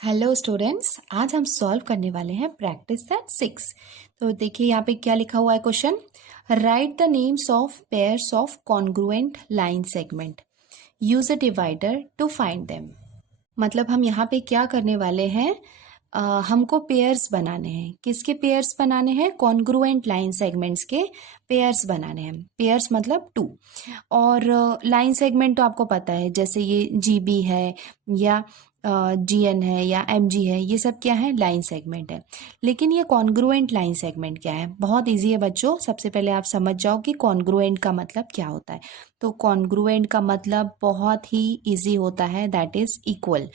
Hello students, आज हम solve करने वाले हैं प्रैक्टिस सेट 6। तो देखिए यहाँ पे क्या लिखा हुआ है question. Write the names of pairs of congruent line segment, use a divider to find them. मतलब हम यहाँ पे क्या करने वाले हैं, हमको पेयर्स बनाने हैं। किसके पेयर्स बनाने हैं? कॉन्ग्रुएंट लाइन सेगमेंट्स के पेयर्स बनाने हैं। पेयर्स मतलब टू। और लाइन सेगमेंट तो आपको पता है, जैसे ये जीबी है या जीएन है या एमजी है, ये सब क्या है? लाइन सेगमेंट है। लेकिन ये कॉन्ग्रुएंट लाइन सेगमेंट क्या है? बहुत इजी है बच्चों। सबसे पहले आप समझ जाओ कि कॉन्ग्रुएंट का मतलब क्या होता है। तो कॉन्ग्रुएंट का मतलब बहुत ही इजी होता है, दैट इज इक्वल।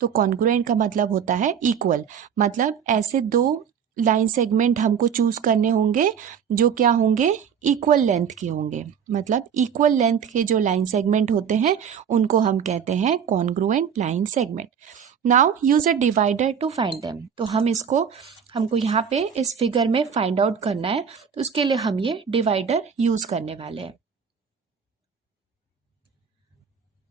तो कॉन्ग्रुएंट का मतलब होता है इक्वल। मतलब ऐसे दो लाइन सेगमेंट हमको चूज करने होंगे जो क्या होंगे? इक्वल लेंथ के होंगे। मतलब इक्वल लेंथ के जो लाइन सेगमेंट होते हैं उनको हम कहते हैं congruent line segment. Now use a divider to find them. तो हमको यहाँ पे इस फिगर में फाइंड आउट करना है, तो उसके लिए हम ये डिवाइडर यूज करने वाले हैं।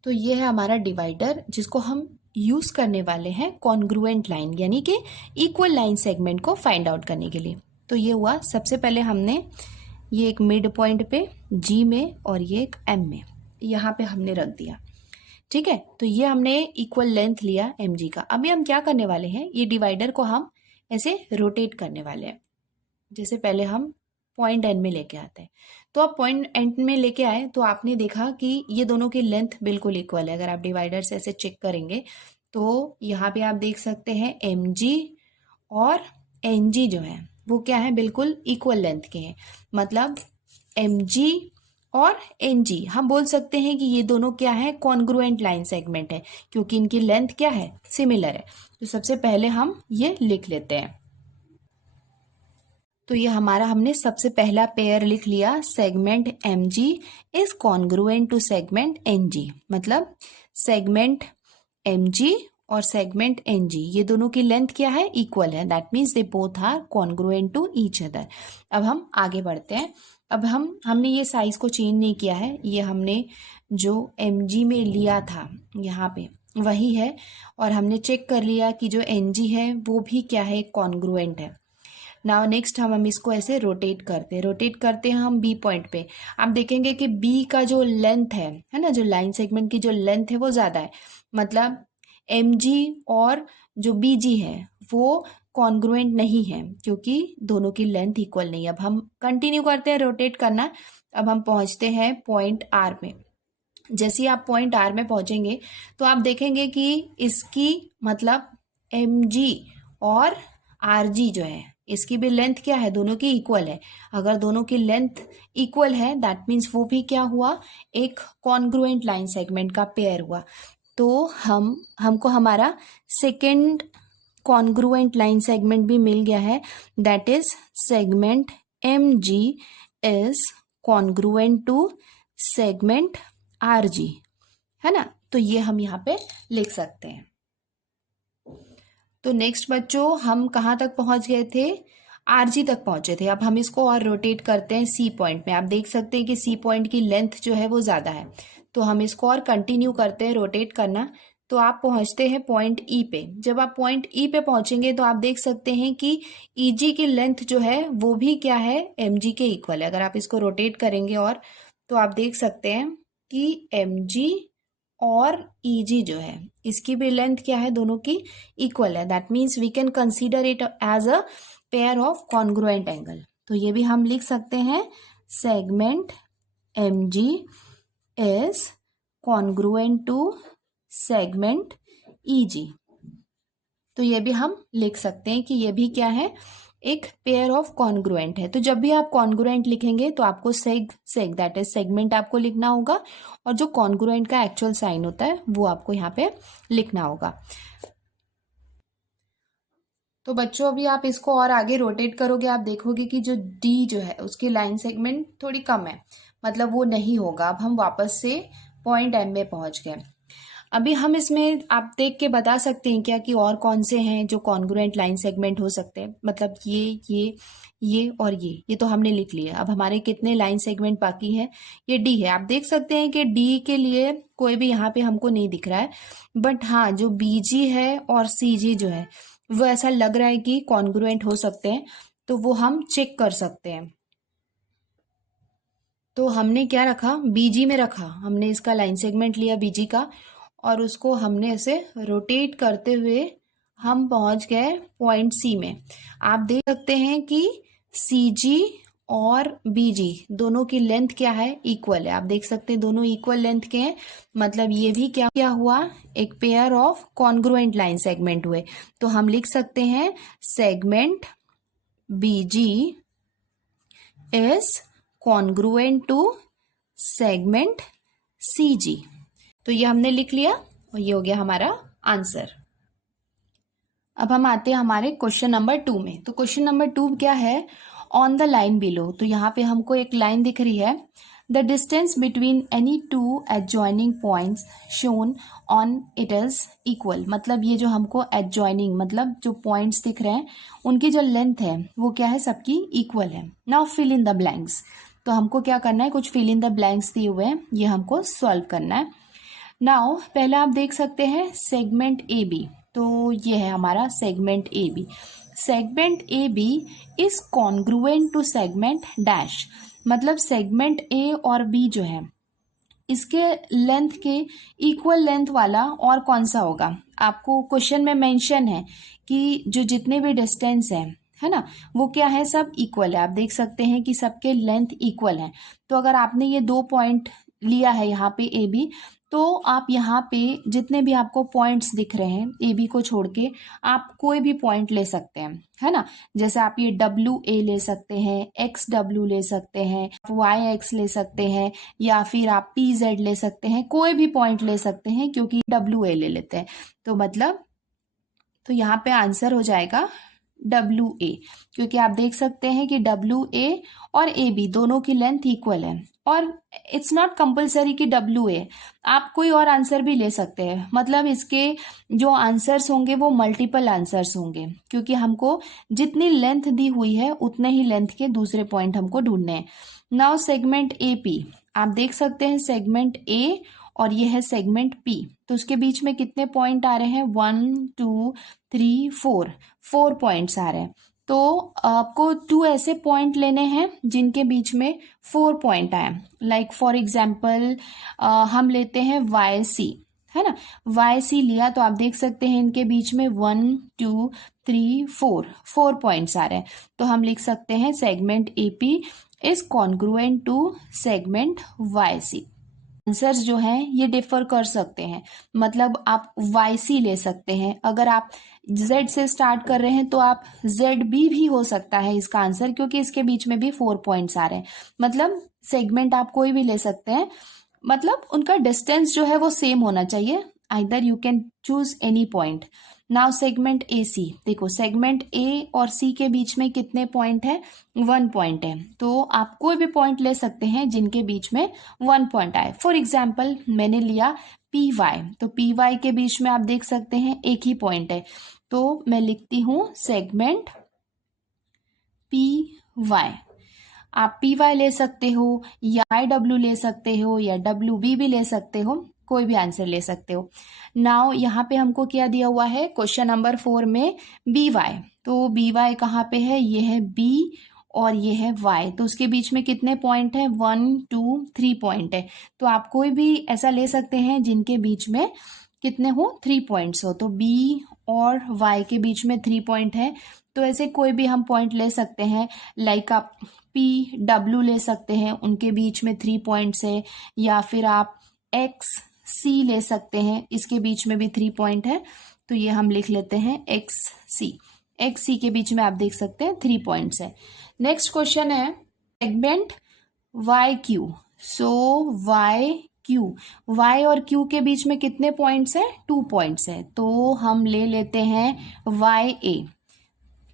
तो ये है हमारा डिवाइडर जिसको हम यूज करने वाले हैं कॉन्ग्रुएंट लाइन यानी कि इक्वल लाइन सेगमेंट को फाइंड आउट करने के लिए। तो ये हुआ, सबसे पहले हमने ये एक मिड पॉइंट पे जी में और ये एक एम में यहाँ पे हमने रख दिया। ठीक है, तो ये हमने इक्वल लेंथ लिया एम जी का। अभी हम क्या करने वाले हैं, ये डिवाइडर को हम ऐसे रोटेट करने वाले हैं। जैसे पहले हम पॉइंट एंड में लेके आते हैं। तो आप पॉइंट एंड में लेके आए तो आपने देखा कि ये दोनों की लेंथ बिल्कुल इक्वल है। अगर आप डिवाइडर से ऐसे चेक करेंगे तो यहाँ पे आप देख सकते हैं एम जी और एन जी जो है वो क्या है? बिल्कुल इक्वल लेंथ के हैं। मतलब एम जी और एन जी हम बोल सकते हैं कि ये दोनों क्या है? कॉन्ग्रुएंट लाइन सेगमेंट है, क्योंकि इनकी लेंथ क्या है? सिमिलर है। तो सबसे पहले हम ये लिख लेते हैं। तो ये हमारा, हमने सबसे पहला पेयर लिख लिया, segment M G is congruent to segment N G. मतलब सेगमेंट एम जी और सेगमेंट एन जी ये दोनों की लेंथ क्या है? इक्वल है। That means they both are congruent to each other. अब हम आगे बढ़ते हैं। अब हमने ये साइज को चेंज नहीं किया है, ये हमने जो एम जी में लिया था यहाँ पे वही है। और हमने चेक कर लिया कि जो एन जी है वो भी क्या है? कॉन्ग्रुएंट है। नाउ नेक्स्ट हम इसको ऐसे रोटेट करते हैं हम बी पॉइंट पे। आप देखेंगे कि बी का जो लेंथ है ना, जो लाइन सेगमेंट की जो लेंथ है वो ज़्यादा है। मतलब एम जी और जो बी जी है वो कॉन्ग्रुएंट नहीं है, क्योंकि दोनों की लेंथ इक्वल नहीं है। अब हम कंटिन्यू करते हैं रोटेट करना। अब हम पहुंचते हैं पॉइंट आर में। जैसे ही आप पॉइंट आर में पहुंचेंगे तो आप देखेंगे कि इसकी मतलब एम जी और आर जी जो है इसकी भी लेंथ क्या है? दोनों की इक्वल है। अगर दोनों की लेंथ इक्वल है दैट मीन्स वो भी क्या हुआ? एक कॉन्ग्रुएंट लाइन सेगमेंट का पेयर हुआ। तो हमको हमारा सेकेंड कॉन्ग्रुएंट लाइन सेगमेंट भी मिल गया है। That is segment M G is congruent to segment R G, है ना। तो ये हम यहाँ पे लिख सकते हैं। तो नेक्स्ट बच्चों, हम कहाँ तक पहुंच गए थे? आरजी तक पहुंचे थे। अब हम इसको और रोटेट करते हैं सी पॉइंट में। आप देख सकते हैं कि सी पॉइंट की लेंथ जो है वो ज़्यादा है। तो हम इसको और कंटिन्यू करते हैं रोटेट करना। तो आप पहुंचते हैं पॉइंट ई पे। जब आप पॉइंट ई पे पहुंचेंगे तो आप देख सकते हैं कि ईजी की लेंथ जो है वो भी क्या है? एमजी के इक्वल है। अगर आप इसको रोटेट करेंगे और तो आप देख सकते हैं कि एमजी और ईजी जो है इसकी भी लेंथ क्या है? दोनों की इक्वल है। That means we can consider it as a pair of congruent angle. तो ये भी हम लिख सकते हैं, segment M G is congruent to segment E G. तो ये भी हम लिख सकते हैं कि ये भी क्या है? एक पेयर ऑफ कॉन्ग्रुएंट है। तो जब भी आप कॉन्ग्रुएंट लिखेंगे तो आपको सेग दैट इज सेगमेंट आपको लिखना होगा, और जो कॉन्ग्रुएंट का एक्चुअल साइन होता है वो आपको यहाँ पे लिखना होगा। तो बच्चों अभी आप इसको और आगे रोटेट करोगे, आप देखोगे कि जो डी जो है उसकी लाइन सेगमेंट थोड़ी कम है, मतलब वो नहीं होगा। अब हम वापस से पॉइंट एम में पहुंच गए। अभी हम इसमें आप देख के बता सकते हैं क्या कि और कौन से हैं जो कॉन्ग्रुएंट लाइन सेगमेंट हो सकते हैं? मतलब ये और ये तो हमने लिख लिया। अब हमारे कितने लाइन सेगमेंट बाकी हैं? ये डी है। आप देख सकते हैं कि डी के लिए कोई भी यहाँ पे हमको नहीं दिख रहा है, बट हाँ जो बीजी है और सीजी जो है वो ऐसा लग रहा है कि कॉन्ग्रुएंट हो सकते हैं, तो वो हम चेक कर सकते हैं। तो हमने क्या रखा, बीजी में रखा, हमने इसका लाइन सेगमेंट लिया बीजी का और उसको हमने ऐसे रोटेट करते हुए हम पहुंच गए पॉइंट सी में। आप देख सकते हैं कि सी जी और बीजी दोनों की लेंथ क्या है, इक्वल है। आप देख सकते हैं दोनों इक्वल लेंथ के हैं, मतलब ये भी क्या हुआ, एक pair of congruent line segment हुए। तो हम लिख सकते हैं segment BG is congruent to segment CG. तो ये हमने लिख लिया और ये हो गया हमारा आंसर। अब हम आते हैं हमारे क्वेश्चन नंबर 2 में। तो क्वेश्चन नंबर 2 क्या है, ऑन द लाइन बिलो। तो यहाँ पे हमको एक लाइन दिख रही है, the distance between any two adjoining points shown on it is equal. मतलब ये जो हमको एडजॉइनिंग मतलब जो पॉइंट्स दिख रहे हैं उनकी जो लेंथ है वो क्या है, सबकी इक्वल है। Now fill in the blanks. तो हमको क्या करना है, कुछ फिल इन द ब्लैंक्स दिए हुए हैं, ये हमको सॉल्व करना है। नाउ पहले आप देख सकते हैं सेगमेंट ए बी। तो ये है हमारा segment A B. Segment A B is congruent to segment dash. मतलब सेगमेंट ए और बी जो है इसके लेंथ के इक्वल लेंथ वाला और कौन सा होगा। आपको क्वेश्चन में मेंशन है कि जो जितने भी डिस्टेंस है ना, वो क्या है, सब इक्वल है। आप देख सकते हैं कि सबके लेंथ इक्वल है। तो अगर आपने ये 2 पॉइंट लिया है यहाँ पे ए बी, तो आप यहाँ पे जितने भी आपको पॉइंट्स दिख रहे हैं ए बी को छोड़ के आप कोई भी पॉइंट ले सकते हैं, है ना। जैसे आप ये डब्ल्यू ए ले सकते हैं, एक्स डब्ल्यू ले सकते हैं, वाई एक्स ले सकते हैं, या फिर आप पी जेड ले सकते हैं, कोई भी पॉइंट ले सकते हैं, क्योंकि डब्ल्यू ए ले लेते हैं। तो मतलब तो यहाँ पे आंसर हो जाएगा डब्ल्यू ए, क्योंकि आप देख सकते हैं कि डब्ल्यू ए और ए बी दोनों की लेंथ इक्वल है। और इट्स नॉट कंपलसरी कि डब्ल्यू ए, आप कोई और आंसर भी ले सकते हैं। मतलब इसके जो आंसर्स होंगे वो मल्टीपल आंसर्स होंगे, क्योंकि हमको जितनी लेंथ दी हुई है उतने ही लेंथ के दूसरे पॉइंट हमको ढूंढने हैं। नाउ सेगमेंट ए पी, आप देख सकते हैं सेगमेंट ए और ये है सेगमेंट पी। तो उसके बीच में कितने पॉइंट आ रहे हैं, 1 2 3 4 पॉइंट्स आ रहे हैं। तो आपको 2 ऐसे पॉइंट लेने हैं जिनके बीच में 4 पॉइंट आए। लाइक फॉर एग्जाम्पल हम लेते हैं वाई सी, है ना। वाई सी लिया तो आप देख सकते हैं इनके बीच में 1 2 3 4 पॉइंट्स आ रहे हैं। तो हम लिख सकते हैं segment A P is congruent to segment Y C. Answers जो हैं ये डिफर कर सकते हैं। मतलब आप YC ले सकते हैं, अगर आप Z से स्टार्ट कर रहे हैं तो आप ZB भी हो सकता है इसका आंसर, क्योंकि इसके बीच में भी 4 पॉइंट्स आ रहे हैं। मतलब सेगमेंट आप कोई भी ले सकते हैं, मतलब उनका डिस्टेंस जो है वो सेम होना चाहिए। Either you can choose any point. Now segment A C, देखो सेगमेंट ए और सी के बीच में कितने पॉइंट है, 1 पॉइंट है। तो आप कोई भी पॉइंट ले सकते हैं जिनके बीच में 1 पॉइंट आए। फॉर एग्जाम्पल मैंने लिया पी वाई, तो पी वाई के बीच में आप देख सकते हैं एक ही पॉइंट है। तो मैं लिखती हूं सेगमेंट पी वाई। आप पी वाई ले सकते हो या आई डब्ल्यू ले सकते हो या डब्ल्यू बी भी ले सकते हो, कोई भी आंसर ले सकते हो। नाउ यहाँ पे हमको क्या दिया हुआ है क्वेश्चन नंबर 4 में, बी वाई। तो बी वाई कहाँ पे है, ये है बी और ये है वाई। तो उसके बीच में कितने पॉइंट है, 1 2 3 पॉइंट है। तो आप कोई भी ऐसा ले सकते हैं जिनके बीच में कितने हो, 3 पॉइंट्स हो। तो बी और वाई के बीच में 3 पॉइंट है। तो ऐसे कोई भी हम पॉइंट ले सकते हैं। लाइक आप पी डब्ल्यू ले सकते हैं, उनके बीच में 3 पॉइंट्स है। या फिर आप एक्स सी ले सकते हैं, इसके बीच में भी 3 पॉइंट है। तो ये हम लिख लेते हैं एक्स सी के बीच में आप देख सकते हैं 3 पॉइंट्स है। नेक्स्ट क्वेश्चन है सेगमेंट वाई क्यू। सो वाई और क्यू के बीच में कितने पॉइंट्स है, 2 पॉइंट्स है। तो हम ले लेते हैं वाई ए,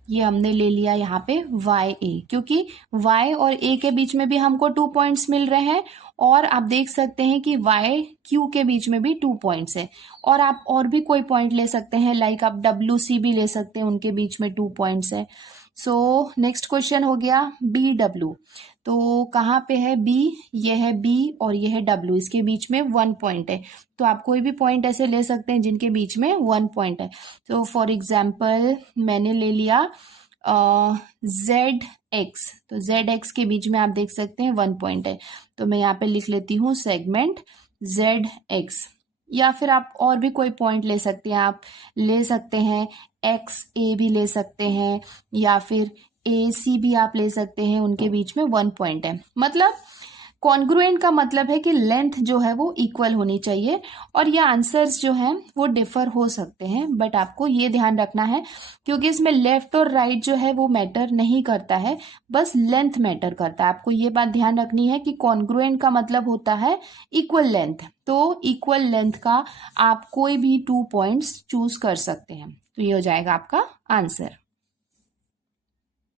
ये हमने ले लिया यहाँ पे वाई ए, क्योंकि वाई और ए के बीच में भी हमको 2 पॉइंट्स मिल रहे हैं और आप देख सकते हैं कि वाई क्यू के बीच में भी 2 पॉइंट्स है, और आप और भी कोई पॉइंट ले सकते हैं, लाइक आप डब्ल्यू सी भी ले सकते हैं, उनके बीच में 2 पॉइंट्स है। सो नेक्स्ट क्वेश्चन हो गया बी डब्ल्यू। तो कहाँ पे है बी, ये है बी और ये है डब्ल्यू, इसके बीच में 1 पॉइंट है। तो आप कोई भी पॉइंट ऐसे ले सकते हैं जिनके बीच में 1 पॉइंट है। तो फॉर एग्जाम्पल मैंने ले लिया जेड एक्स, तो जेड एक्स के बीच में आप देख सकते हैं 1 पॉइंट है। तो मैं यहाँ पे लिख लेती हूँ सेगमेंट जेड एक्स, या फिर आप और भी कोई पॉइंट ले सकते हैं, आप ले सकते हैं एक्स ए भी ले सकते हैं, या फिर ए सी भी आप ले सकते हैं, उनके बीच में 1 पॉइंट है। मतलब कॉन्ग्रुएंट का मतलब है कि लेंथ जो है वो इक्वल होनी चाहिए, और ये आंसर्स जो हैं वो डिफर हो सकते हैं, बट आपको ये ध्यान रखना है क्योंकि इसमें लेफ्ट और राइट जो है वो मैटर नहीं करता है, बस लेंथ मैटर करता है। आपको ये बात ध्यान रखनी है कि कॉन्ग्रुएंट का मतलब होता है इक्वल लेंथ, तो इक्वल लेंथ का आप कोई भी 2 पॉइंट्स चूज कर सकते हैं। तो ये हो जाएगा आपका आंसर।